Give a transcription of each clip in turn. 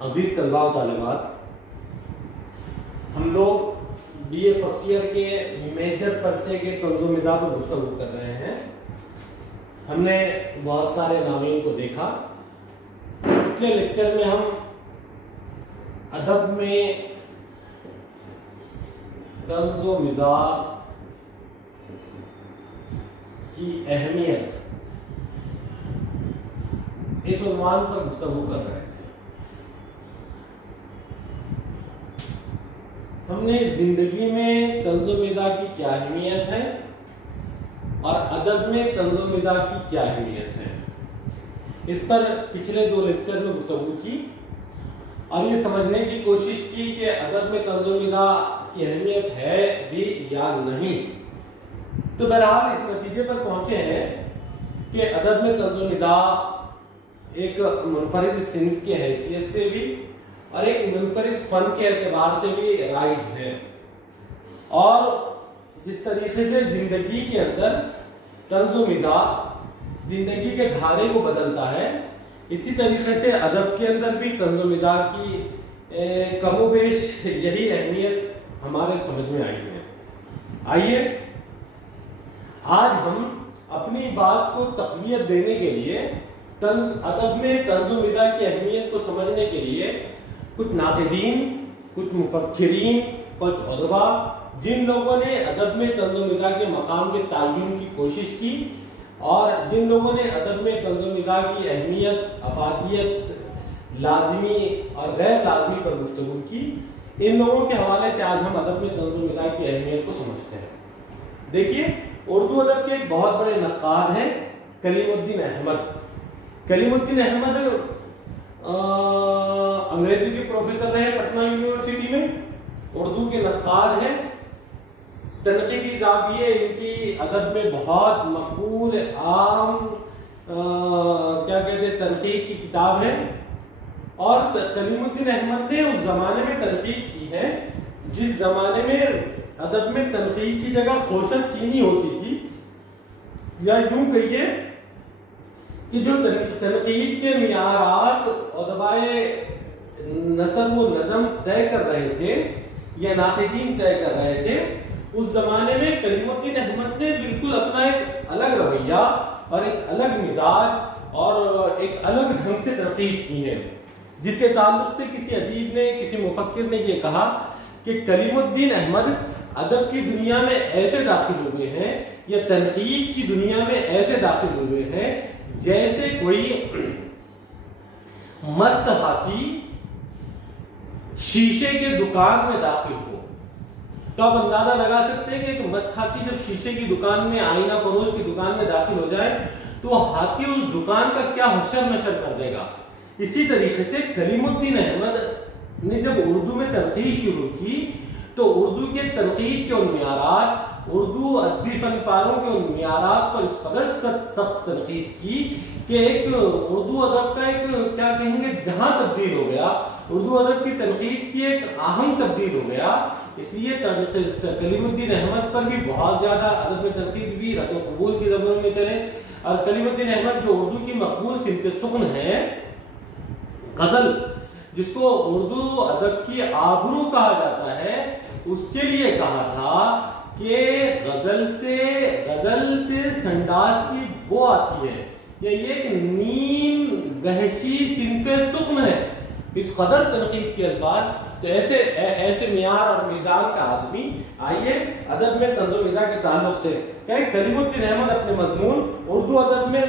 عزیز طلباء و طالبات، ہم لوگ بی اے فرسٹ ایئر کے میجر پرچے کے طنز و مزاح پر گفتگو کر رہے ہیں۔ ہم نے بہت سارے عناوین کو دیکھا۔ پچھلے لیکچر میں ہم ادب میں طنز و مزاح کی اہمیت اس عنوان پر گفتگو کر رہے تھے۔ ہم نے زندگی میں طنز و مزاح کی کیا اہمیت ہے اور ادب میں طنز و مزاح کی کیا اہمیت ہے، اس پر پچھلے دو لیکچر میں گفتگو کی اور یہ سمجھنے کی کوشش کی کہ ادب میں طنز و مزاح کی اہمیت ہے بھی یا نہیں۔ تو بہرحال اس نتیجے پر پہنچے ہیں کہ ادب میں طنز و مزاح ایک منفرد صنف کی حیثیت سے بھی اور ایک منفرد فن کے اعتبار سے بھی رائج ہے، اور جس طریقے سے زندگی کے اندر طنز و مزاح زندگی کے دھارے کو بدلتا ہے، اسی طریقے سے ادب کے اندر بھی طنز و مزاح کی کم و بیش یہی اہمیت ہمارے سمجھ میں آئی ہے۔ آئیے آج ہم اپنی بات کو تقویت دینے کے لیے ادب میں طنز و مزاح کی اہمیت کو سمجھنے کے لیے کچھ ناقدین، کچھ مفکرین، کچھ ادبا، جن لوگوں نے ادب میں طنز و مزاح کے مقام کے تعین کی کوشش کی اور جن لوگوں نے ادب میں طنز و مزاح کی اہمیت، افادیت، لازمی اور غیر لازمی پر گفتگو کی، ان لوگوں کے حوالے سے آج ہم ادب میں طنز و مزاح کی اہمیت کو سمجھتے ہیں۔ دیکھیے، اردو ادب کے ایک بہت بڑے نقاد ہیں کلیم الدین احمد۔ کلیم الدین احمد انگریزی کے پروفیسر رہے پٹنہ یونیورسٹی میں، اردو کے نقاد ہیں، تنقیدی زاویے ان کی ادب میں بہت مقبول عام کیا کہتے ہیں تنقید کی کتاب ہے، اور کلیم الدین احمد نے اس زمانے میں تنقید کی ہے جس زمانے میں ادب میں تنقید کی جگہ کوشش چینی ہوتی تھی، یا یوں کہیے کہ جو تنقید کے معیارات ادبائے نثر و نظم طے کر رہے تھے یا ناقدین طے کر رہے تھے، اس زمانے میں کلیم الدین احمد نے بالکل اپنا ایک الگ رویہ اور ایک الگ مزاج اور ایک الگ ڈھنگ سے تنقید کی ہے، جس کے تعلق سے کسی ادیب نے، کسی مفکر نے یہ کہا کہ کلیم الدین احمد ادب کی دنیا میں ایسے داخل ہوئے ہیں یا تنقید کی دنیا میں ایسے داخل ہوئے ہیں جیسے کوئی مست ہاتھی شیشے کے دکان میں داخل ہو۔ تو آپ اندازہ لگا سکتے ہیں کہ ایک مست ہاتھی جب شیشے کی دکان میں، آئینہ فروش کی دکان میں داخل ہو جائے تو ہاتھی اس دکان کا کیا حشر نشر کر دے گا۔ اسی طریقے سے کلیم الدین احمد نے جب اردو میں تنقید شروع کی تو اردو کے تنقید کے ان معیارات، اردو ادبی فن پاروں کے ان معیارات پر اس قدر سخت تنقید کی کہ ایک اردو ادب کا ایک کیا کہیں گے جہاں تبدیل ہو گیا، اردو ادب کی تنقید کی ایک آہنگ تبدیل ہو گیا۔ اس لیے کلیم الدین احمد پر بھی بہت زیادہ ادب میں تنقید بھی رد و قبول کی زبان میں چلے، اور کلیم الدین احمد جو اردو کی مقبول صنف سخن ہے غزل، جس کو اردو ادب کی آبرو کہا جاتا ہے، اس کے لیے کہا تھا کہ غزل سے سنڈاس کی بو آتی ہے، یہ ایک نیم وحشی صنف سخن ہے۔ اس قدر تنقید کے الفاظ، تو ایسے معیار اور میزان کا آدمی، آئیے ادب میں طنز و مزاح کے تعلق سے کہ کلیم الدین احمد اپنے مضمون اردو ادب میں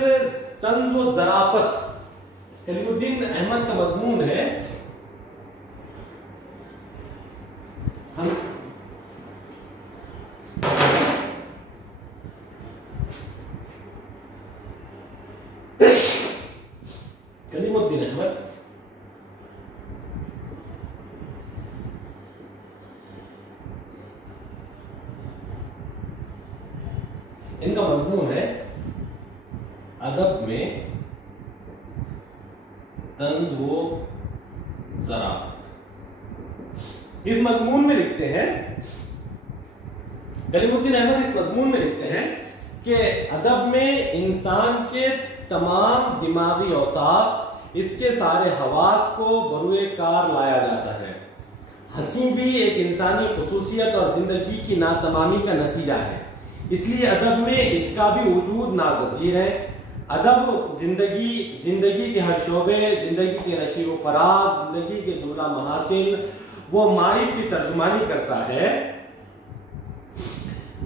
طنز و ظرافت، کلیم الدین احمد کا مضمون ہے کلیم الدین احمد ان کا مضمون ہے ادب میں طنز و ظرافت۔ اس مضمون میں لکھتے ہیں، کلیم الدین احمد اس مضمون میں لکھتے ہیں کہ ادب میں انسان کے تمام دماغی اوصاف اس کے سارے حواس کو بروئے کار لایا جاتا ہے۔ ہنسی بھی ایک انسانی خصوصیت اور زندگی کی ناتمامی کا نتیجہ ہے، اس لیے ادب میں اس کا بھی وجود ناگزیر ہے۔ ادب زندگی کے ہر شعبے، زندگی کے نشیب و فراز، زندگی کے جملہ محاسن وہ مائب کی ترجمانی کرتا ہے۔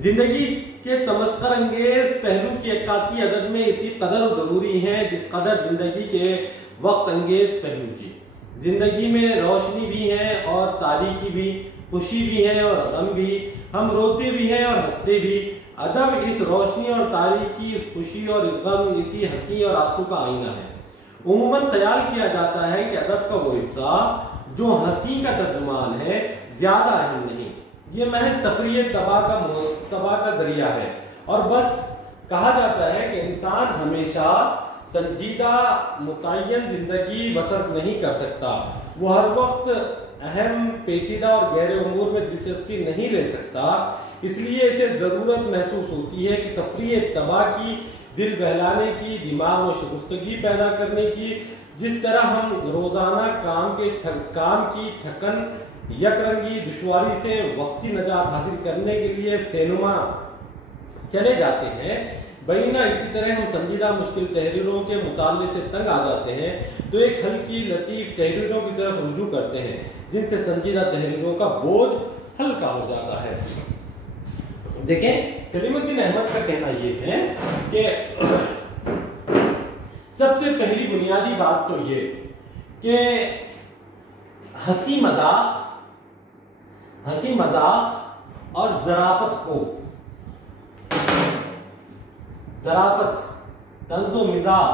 زندگی کے تمسخر انگیز پہلو کی عکاسی ادب میں اسی قدر ضروری ہے جس قدر زندگی کے وقت انگیز پہلو کی۔ زندگی میں روشنی بھی ہے اور تاریکی بھی، خوشی بھی ہے اور غم بھی، ہم روتے بھی ہیں اور ہنستے بھی۔ ادب اس روشنی اور تاریکی، اس خوشی اور اس غم، اسی ہنسی اور آنسو کا آئینہ ہے۔ عموماً خیال کیا جاتا ہے کہ ادب کا وہ حصہ جو ہنسی کا ترجمان ہے زیادہ اہم نہیں، یہ محض تفریح طبع کا ذریعہ ہے، اور بس کہا جاتا ہے کہ انسان ہمیشہ سنجیدہ متعین زندگی بسر نہیں کر سکتا، وہ ہر وقت اہم، پیچیدہ اور گہرے امور میں دلچسپی نہیں لے سکتا، اس لیے اسے ضرورت محسوس ہوتی ہے کہ تفریح طبع کی، دل بہلانے کی، دماغ میں شگفتگی پیدا کرنے کی، جس طرح ہم روزانہ کام کی تھکن، یک رنگی، دشواری سے وقتی نجات حاصل کرنے کے لیے سینما چلے جاتے ہیں، بینہ اسی طرح ہم سنجیدہ مشکل تحریروں کے مطالعے سے تنگ آ جاتے ہیں تو ایک ہلکی لطیف تحریروں کی طرف رجوع کرتے ہیں جن سے سنجیدہ تحریروں کا بوجھ ہلکا ہو جاتا ہے۔ دیکھیں، کلیم الدین احمد کا کہنا یہ ہے کہ سب سے پہلی بنیادی بات تو یہ کہ ہنسی مذاق اور ظرافت، طنز و مزاح،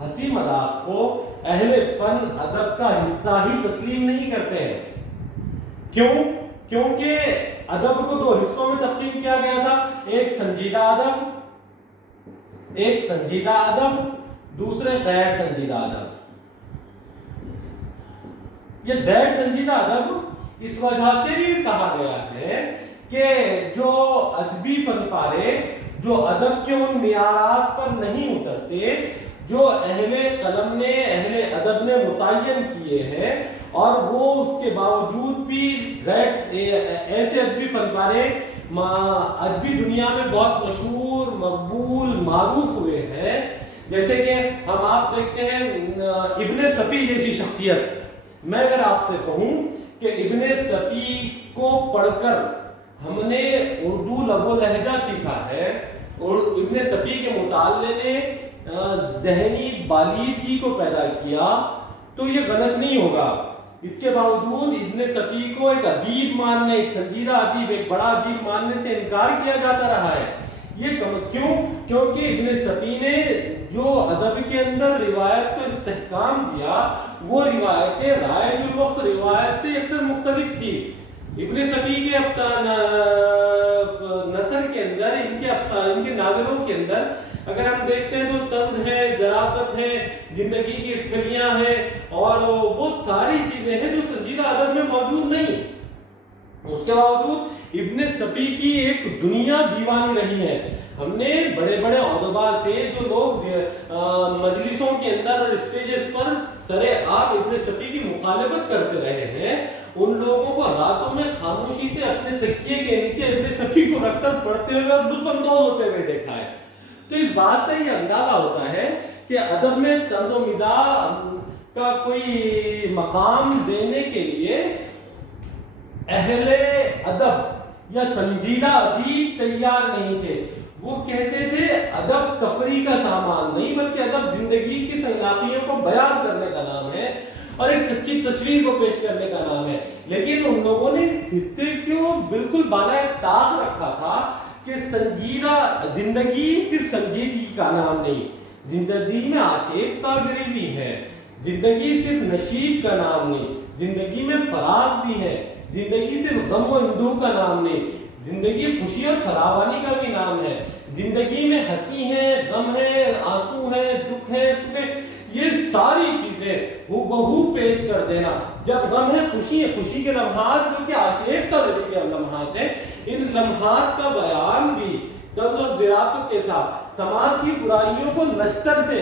ہنسی مذاق کو اہل فن ادب کا حصہ ہی تسلیم نہیں کرتے ہیں۔ کیوں؟ کیونکہ ادب کو دو حصوں میں تقسیم کیا گیا تھا، ایک سنجیدہ ادب، دوسرے غیر سنجیدہ ادب۔ یہ غیر سنجیدہ ادب اس وجہ سے بھی کہا گیا ہے کہ جو ادبی فن پارے جو ادب کے ان معیارات پر نہیں اترتے جو اہل قلم نے، اہل ادب نے متعین کیے ہیں، اور وہ اس کے باوجود بھی ایسے ادبی فن پارے ادبی دنیا میں بہت مشہور، مقبول، معروف ہوئے ہیں، جیسے کہ ہم آپ دیکھتے ہیں ابن صفی جیسی شخصیت۔ میں اگر آپ سے کہوں کہ ابن صفی کو پڑھ کر ہم نے اردو لب و لہجہ سیکھا ہے، اور ابن صفی کے مطالعے نے ذہنی بالیدگی کو پیدا کیا، تو یہ غلط نہیں ہوگا۔ اس کے باوجود ابن صفی کو ایک ادیب ماننے، ایک سنجیدہ ادیب، ایک بڑا ادیب ماننے سے انکار کیا جاتا رہا ہے۔ یہ کیوں؟ کیونکہ ابن صفی نے جو ادب کے اندر روایت کو استحکام دیا، وہ روایتیں رائج الوقت روایت سے اکثر مختلف تھی۔ ابن صفی کے نثر کے اندر، ان کے ناولوں کے اندر اگر ہم دیکھتے ہیں تو طنز ہے، ظرافت ہے، زندگی کی اٹکلیاں ہیں، اور وہ ساری چیزیں ہیں جو سنجیدہ ادب میں موجود نہیں۔ اس کے باوجود ابن صفی کی ایک دنیا دیوانی رہی ہے۔ ہم نے بڑے بڑے ادبا سے جو لوگ مجلسوں کے اندر اور اسٹیجز پر سرے آپ ابن صفی کی مخالفت کرتے رہے ہیں، ان لوگوں کو راتوں میں خاموشی سے اپنے تکیے کے نیچے ابن صفی کو رکھ کر پڑھتے ہوئے اور لطف اندوز ہوتے ہوئے دیکھا ہے۔ تو اس بات سے یہ اندازہ ہوتا ہے کہ ادب میں طنز و مزاح کا کوئی مقام دینے کے لیے اہل ادب یا سنجیدہ ادیب تیار نہیں تھے۔ وہ کہتے تھے ادب تفریح کا سامان نہیں، بلکہ ادب زندگی کی سنگلاخیوں کو بیان کرنے کا نام ہے اور ایک سچی تصویر کو پیش کرنے کا نام ہے۔ لیکن ان لوگوں نے اس حصے کو بالکل بالائے طاق رکھا تھا کہ سنجیدہ زندگی صرف سنجیدگی کا نام نہیں، زندگی میں آشیفتہ گری بھی ہے، زندگی صرف نشیب کا نام نہیں، زندگی میں فراغ بھی ہے، زندگی صرف غم و اندوہ کا نام نہیں، زندگی خوشی اور فراوانی کا بھی نام ہے، زندگی میں ہنسی ہے، غم ہے، آنسو ہے، دکھ ہے، یہ ساری چیزیں ہو پیش کر دینا۔ جب غم ہے، خوشی کے لمحات جو کہ آشیفتہ ذریعے لمحات ہیں، ان لمحات کا بیان بھی طنز و ظرافت کے ساتھ समाज की बुराइयों को नश्तर से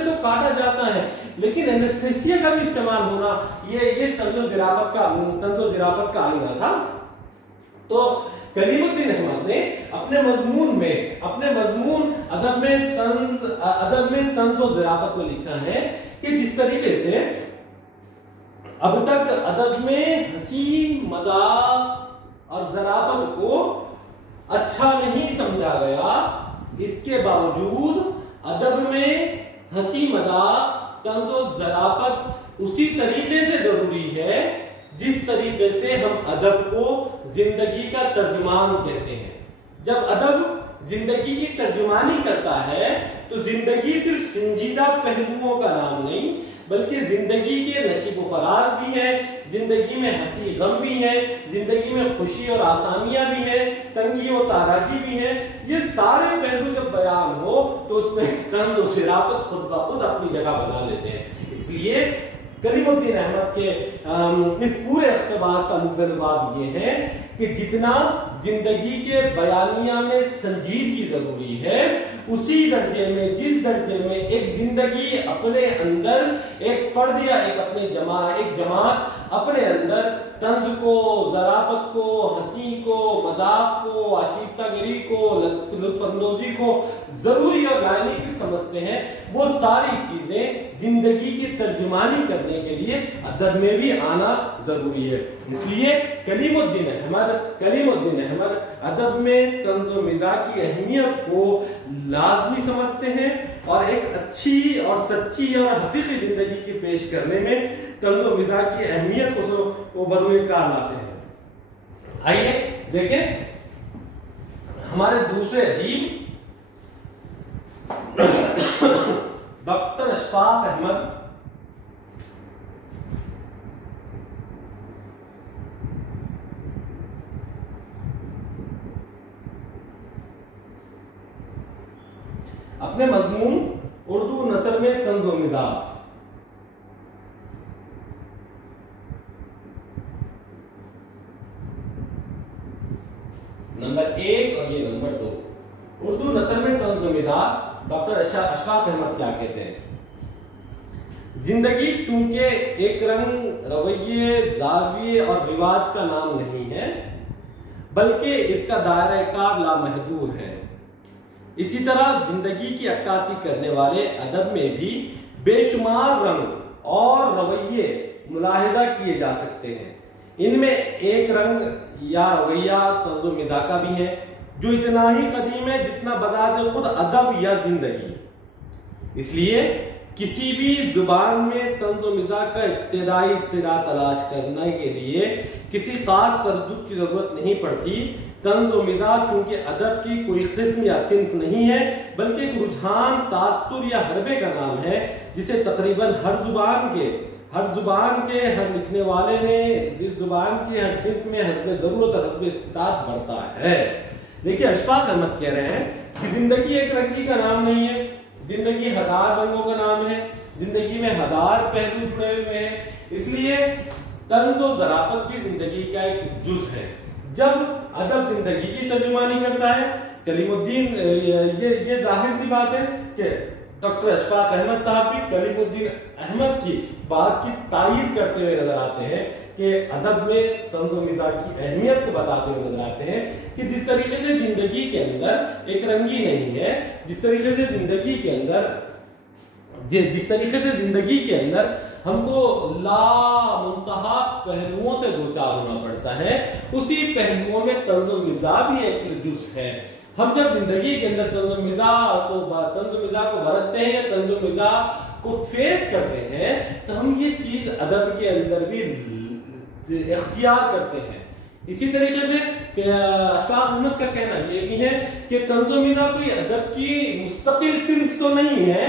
तो काटा जाता है, लेकिन एनेस्थेसिया का भी इस्तेमाल होना ये तंज़ो ज़राफ़त का आईना था। तो कलीमुद्दीन अहमद ने अपने मजमून अदब में तंज़ व ज़राफ़त में लिखा है कि जिस तरीके से अब तक अदब में हंसी मजाक और ज़राफ़त को अच्छा नहीं समझा गया, इसके बावजूद अदब में हंसी मजाक तंज़ व ज़राफ़त उसी तरीके से जरूरी है जिस तरीके से हम अदब को जिंदगी का तर्जुमान कहते हैं। जब अदब जिंदगी की तर्जुमानी करता है तो जिंदगी सिर्फ संजीदा पहलुओं का नाम नहीं, बल्कि जिंदगी के नशीब व फराज भी है, जिंदगी में हंसी गम भी है, जिंदगी में खुशी और आसानियां भी है, तंगी और ताराजी भी है। ये सारे पहलू जब बयान हो तो उसमें तंज़ व ज़राफ़त खुद ब खुद अपनी जगह बना लेते हैं। इसलिए कलीमुद्दीन अहमद के इस पूरे इक़्तिबास का मुकदबात ये है कि जितना जिंदगी के बयानिया में संजीदगी जरूरी है, उसी दर्जे में जिस दर्जे में एक जिंदगी अपने अंदर एक फर्द या एक जमात अपने अंदर तंज को, ज़राफ़त को, हंसी को, मजाक को, आशिफ्तागरी को, लुत्फ़अंदोज़ी को जरूरी और लायक समझते हैं, वो सारी चीजें जिंदगी की तर्जुमानी करने के लिए अदब में भी आना जरूरी है। इसलिए कलीमुद्दीन अहमद अदब में तंज़ व मिज़ाज की अहमियत को लाज़मी समझते हैं और एक अच्छी और सच्ची और हकीकी जिंदगी की पेश करने में तंज़ व मिज़ाज की अहमियत को बरूए कार लाते हैं। आइए देखें हमारे दूसरे अदीब डॉक्टर अशफाक अहमद अपने मजमून उर्दू नसर में तंज़ व मिज़ाज नंबर 1 और ये नंबर 2, उर्दू नसर में तंज़ व मिज़ाज, डॉक्टर अशफाक अहमद क्या कहते हैं? जिंदगी चूंकि एक रंग, रवैये, जाविये और रिवाज का नाम नहीं है, बल्कि इसका दायरा कार लामहदूद है। इसी तरह जिंदगी की अक्कासी करने वाले अदब में भी बेशुमार रंग और रवैये मुलाहिजा किए जा सकते हैं। इनमें एक रंग या रवैया तंज़ व मिज़ाज का भी है जो इतना ही कदीम है जितना बजाते खुद अदब या जिंदगी। इसलिए किसी भी जुबान में तंज़ व मिज़ाज का इब्तिदाई सिरा तलाश करने के लिए किसी खास तरद्दुद की जरूरत नहीं पड़ती। तंज़ व मिज़ाज चूंकि अदब की कोई किस्म या सिंफ नहीं है, बल्कि एक रुझान, तासुर या हरबे का नाम है, जिसे तकरीबन हर जुबान के हर लिखने वाले ने इस जुबान की हर सिंफ में हस्बे जरूरत और हस्बे इस्तिताअत बढ़ता है। देखिए अशफाक अहमद कह रहे हैं कि जिंदगी एक रंगी का नाम नहीं है, जिंदगी हजार रंगों का नाम है, जिंदगी में हजार पहलू जुड़े हुए हैं। इसलिए तंज़ व ज़राफ़त भी जिंदगी का एक जुज़ है। जब अदब जिंदगी की तर्जुमानी करता है, कलीमुद्दीन ये जाहिर सी बात है कि डॉक्टर अशफाक अहमद साहब भी कलीमुद्दीन अहमद की बात की तायीद करते हुए नजर आते हैं कि अदब में तंज़ व मिज़ाज की अहमियत को बताते हुए नजर आते हैं कि जिस तरीके से जिंदगी के अंदर एक रंगी नहीं है, जिस तरीके से जिंदगी के अंदर हमको लामुंतहा पहलुओं से दो चार होना पड़ता है, उसी पहलुओं में तंज़ व मिज़ाज भी एक जुज़ है। हम जब जिंदगी के अंदर तंज़ व मिज़ाज को बरतते हैं या तंज़ व मिज़ाज को फेस करते हैं, तो हम ये चीज अदब के अंदर भी इख्तियार करते हैं। इसी तरीके से अशफाक अहमद का कहना ये भी है कि तंज़ व मिज़ाज कोई अदब की मुस्तकिल सिंफ तो नहीं है,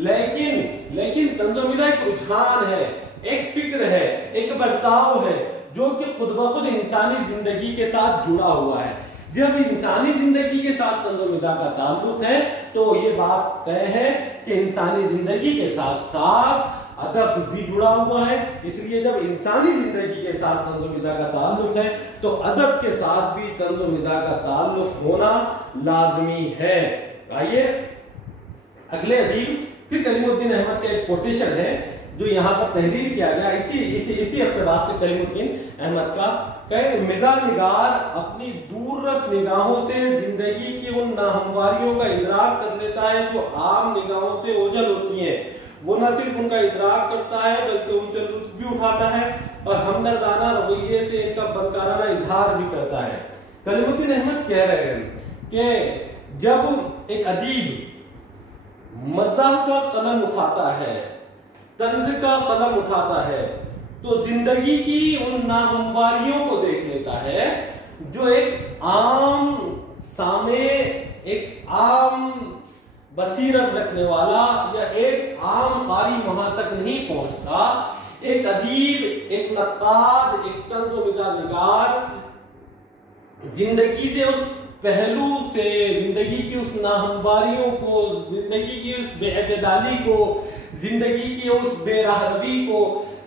लेकिन तंज़ व मिज़ाज एक रुझान है, एक फिक्र है, एक बर्ताव है जो कि खुद ब खुद इंसानी जिंदगी के साथ जुड़ा हुआ है। जब इंसानी जिंदगी के साथ तंज़ व मिज़ाज का ताल्लुक है तो ये बात तय है कि इंसानी जिंदगी के साथ साथ अदब भी जुड़ा हुआ है। इसलिए जब इंसानी जिंदगी के साथ तंज़ व मिज़ाज का ताल्लुक है तो अदब के साथ भी तंज़ व मिज़ाज का ताल्लुक होना लाजमी है। आइए अगले अदीब फिर कलीमुद्दीन अहमद का एक कोटेशन है जो यहाँ पर तहरीर किया गया इसी इख्तिबास से कलीमुद्दीन अहमद का कहे, मिज़ा निगार अपनी दूररस निगाहों से जिंदगी की उन नाहमवारियों का इदराक कर लेता है जो आम निगाहों से ओझल होती हैं। वो न सिर्फ उनका इदराक करता है बल्कि उनसे लुत्फ भी उठाता है और हमदर्दाना रवैये से इनका फनकाराना इजहार भी करता है। कलीमुद्दीन अहमद कह रहे हैं कि जब एक अदीब मज़ाह का कलम उठाता है, तर्ज का कलम उठाता है, तो जिंदगी की उन नाहमवारियों को देख लेता है जो एक आम सामे, एक आम बसीरत रखने वाला या एक आम कारी वहां तक नहीं पहुंचता। एक अदीब, एक नक्काद, एक तंज़-ओ-मिज़ा निगार जिंदगी से उस पहलू से, जिंदगी की उस नाहमवारियों को, जिंदगी की उस बेअतदाली को, जिंदगी की उस बेराहवी को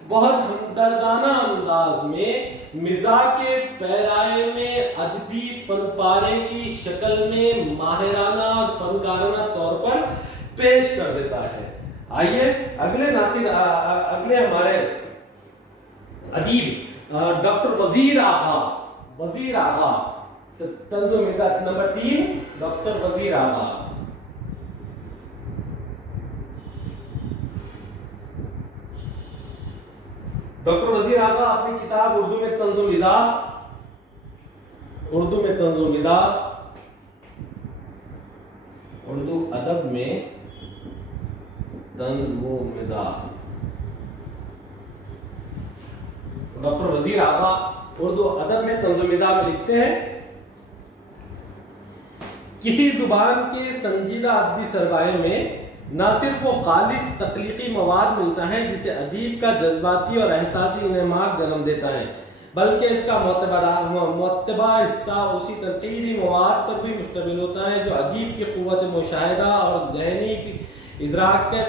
बहुत हमदर्दाना अंदाज में मिज़ाह के पैराए में अदबी फनपारे की शक्ल में माहिराना और फनकाराना तौर पर पेश कर देता है। आइए अगले हमारे अदीब डॉक्टर वजीर आगा तंज़-ओ-मिज़ाह नंबर 3 डॉक्टर वजीर आगा। डॉक्टर वजीर आगा अपनी किताब उर्दू में तंज़-ओ-मिज़ाह, उर्दू अदब में तंज़-ओ-मिज़ाह, डॉक्टर वजीर आगा उर्दू अदब में तंज़-ओ-मिज़ाह में लिखते हैं, किसी जुबान के संजीदा अदबी सरमाए में न सिर्फ वो खालिस तख्लीकी मवाद मिलता है जिसे अदीब का जज्बाती और एहसासी इन्माक जन्म देता है, बल्कि इसका मुअत्तबा हिस्सा उसी तनकीदी मवाद पर भी मुश्तमिल होता है जो अदीब की क़ुव्वत मुशाहिदा और ज़हनी इदराक के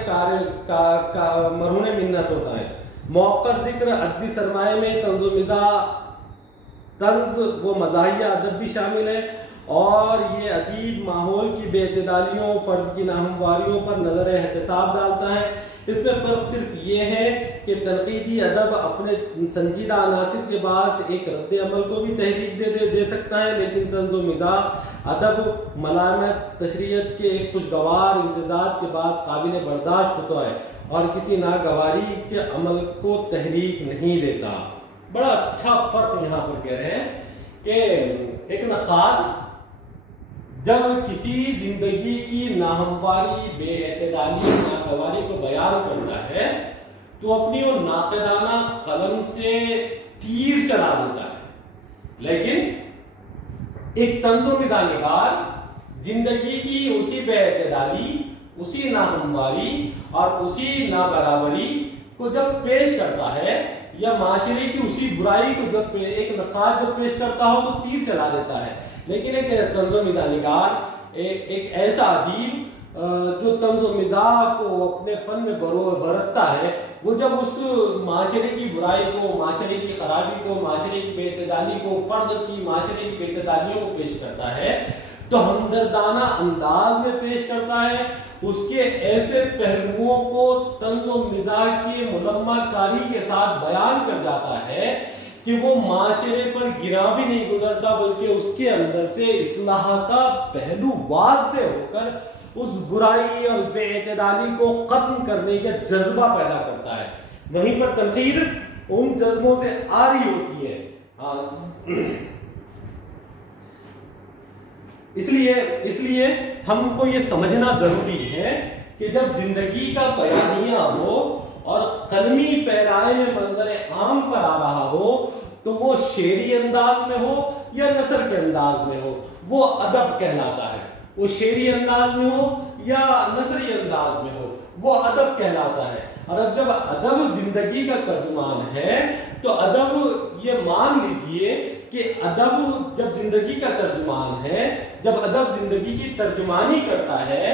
मरहून मिन्नत होता है। मौक़र ज़िक्र अदबी सरमाए में तंज़-ओ-मिज़ाह, तंज़ व मज़ाहिया अदब भी शामिल है और ये अदीब माहौल की बेअतदालियों, फर्द की नाहमवारियों पर नजर एहतिसाब डालता है। इसमें फर्क सिर्फ ये है कि तनकीदी अदब अपने संजीदा अनासिर के बाद एक रद्द अमल को भी तहरीक दे सकता है, लेकिन तंज़-ओ-मिज़ाह अदब मलामत तशरीयत के एक खुशगवार इम्तिजाज के बाद काबिल बर्दाश्त होता है और किसी नागवारी के अमल को तहरीक नहीं देता। बड़ा अच्छा फर्क यहाँ पर कह रहे हैं कि एक नक़ाद जब किसी जिंदगी की नाहमवारी, बेअतदाली, नागवारी को बयान करता है तो अपनी वो नाक़दाना कलम से तीर चला देता है, लेकिन एक तंज़-ओ-मिज़ाह निगार जिंदगी की उसी बेअतदाली, उसी नाहमवारी और उसी नाबराबरी को जब पेश करता है या माशरे की उसी बुराई को जब एक नक़ाद जब पेश करता हो तो तीर चला देता है। लेकिन एक तंज़-ओ-मिज़ाह निगार एक ऐसा अदीब जो तंज़-ओ-मिज़ाह को अपने फन में बरतता है, वो जब उस माशरे की बुराई को, माशरे की खराबी को, माशरे की बेअतदाली को, फर्द की माशरे की बेअतदालियों को पेश करता है तो हमदर्दाना अंदाज में पेश करता है। उसके ऐसे पहलुओं को तंज़-ओ-मिज़ाह की मुलम्मा कारी के साथ बयान कर जाता है कि वो माशरे पर गिरा भी नहीं गुजरता, बल्कि उसके अंदर से इस्लाह का पहलू वाज़े होकर उस बुराई और बेअतदाली को खत्म करने का जज्बा पैदा करता है। वहीं पर तनकीद उन जज्बों से आ रही होती है। इसलिए हमको ये समझना जरूरी है कि जब जिंदगी का बयानिया हो और कलमी पैराए में मंजर आम पर आ रहा हो तो वो शेरी अंदाज में हो या नसर के अंदाज में हो, वो अदब कहलाता है। वो शेरी अंदाज में हो या नसरी अंदाज में हो, वो अदब कहलाता है। और अब जब अदब जिंदगी का तर्जुमान है तो अदब ये मान लीजिए कि अदब जब जिंदगी का तर्जुमान है, जब अदब जिंदगी की तर्जुमानी करता है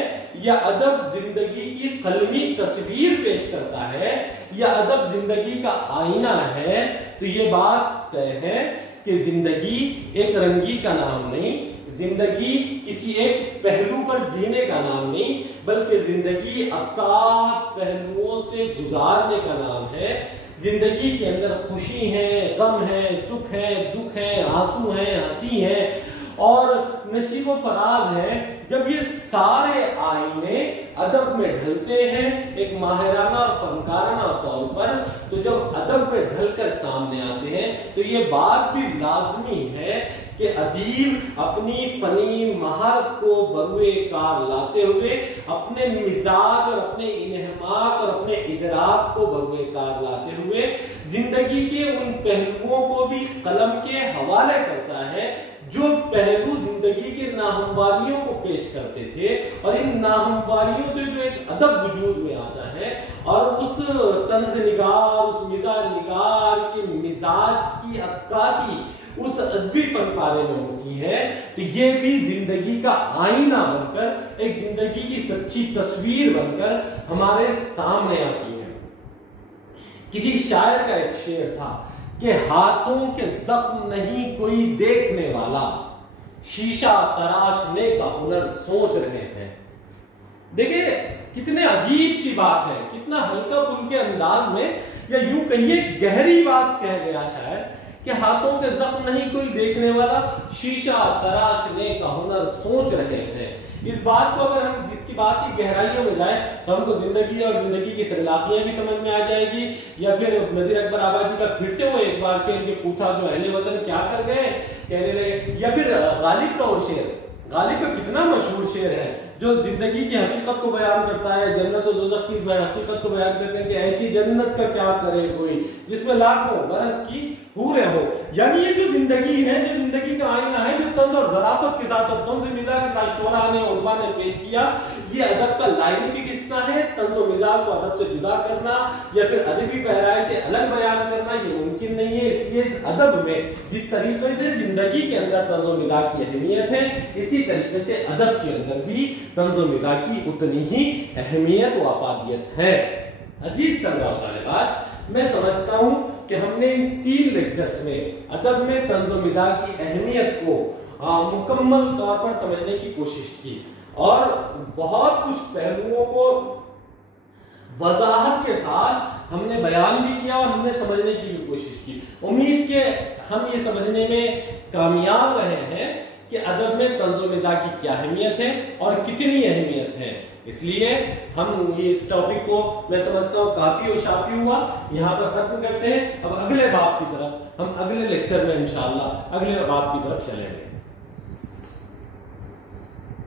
या अदब जिंदगी की कलमी तस्वीर पेश करता है या अदब जिंदगी का आईना है, तो ये बात तय है कि जिंदगी एक रंगी का नाम नहीं, जिंदगी किसी एक पहलू पर जीने का नाम नहीं, बल्कि जिंदगी अथाह पहलुओं से गुजारने का नाम है। जिंदगी के अंदर खुशी है, गम है, सुख है, दुख है, आंसू है, हंसी है और नशीबो फराज है। जब ये सारे आईने अदब में ढलते हैं एक माहिराना और फनकाराना तौर पर, तो जब अदब में ढलकर सामने आते हैं तो ये बात भी लाजमी है कि अदीब अपनी फनी महारत को बरुए कार लाते हुए अपने मिजाज और अपने इन्हमाक और अपने इदराक को बरुए कार लाते हुए जिंदगी के उन पहलुओं को भी कलम के हवाले करता है जो पहलू जिंदगी के नाहमवारियों को पेश करते थे, और इन नाहमवारियों से जो एक अदब वजूद में आता है और उस तंज निगार, उस मिजाज निगार के मिजाज की अक्कासी उस अदबी फनपारे में होती है, तो ये भी जिंदगी का आईना बनकर एक जिंदगी की सच्ची तस्वीर बनकर हमारे सामने आती है। किसी शायर का एक शेर था कि हाथों के जख्म नहीं कोई देखने वाला, शीशा तराशने का हुनर सोच रहे हैं। देखिए कितने अजीब सी बात है, कितना हल्का फुल्के अंदाज में या यूं कहिए गहरी बात कह गया शायद कि हाथों के जख्म नहीं कोई देखने वाला, शीशा तराशने का हुनर सोच रहे हैं। इस बात को अगर हम इसकी बात की गहराइयों में जाए तो हमको जिंदगी और जिंदगी की सगलाफियां भी समझ में आ जाएगी, या फिर नजीर अकबर आबादी का फिर से वो एक बार शेर के पूछा जो अहले वतन क्या कर गए कहने लगे, या फिर गालिब का वो शेर, गालिब का कितना मशहूर शेर है जो जिंदगी की हकीकत को बयान करता है, जन्नत और दोज़ख की हकीकत को बयान करते हैं कि ऐसी जन्नत का क्या करे कोई जिसमें लाखों बरस की हूरें हो। यानी ये जो जिंदगी है, जो जिंदगी का आईना है, जो तंज और ज़राफ़त के साथ और तंज़ मिज़ाज के साथ शोरा ने उर्वा ने पेश किया, ये अदब का लाइनिफिक हिस्सा है। तंज और मिज़ाज को अदब से जुदा करना या फिर अदबी पहराए से अलग बयान करना ये मुमकिन नहीं है। इसलिए अदब में जिस तरीके से जिंदगी के अंदर तंज और मिज़ाज की अहमियत है, इसी तरीके से अदब के अंदर भी तंज और मिज़ाज की उतनी ही अहमियत व अफादियत है। अजीज तलबा तालिबात, मैं समझता हूं कि हमने इन 3 लेक्चर्स में अदब में तंज़ व मिज़ाज की अहमियत को मुकम्मल तौर पर समझने की कोशिश की और बहुत कुछ पहलुओं को वजाहत के साथ हमने बयान भी किया और हमने समझने की भी कोशिश की। उम्मीद के हम ये समझने में कामयाब रहे हैं कि अदब में तंज़ व मिज़ाज की क्या अहमियत है और कितनी अहमियत है। इसलिए हम इस टॉपिक को मैं समझता हूँ काफी और शाफी हुआ, यहाँ पर खत्म करते हैं। अब अगले बाब की तरफ हम अगले लेक्चर में इंशाअल्लाह अगले बाब की तरफ चलेंगे।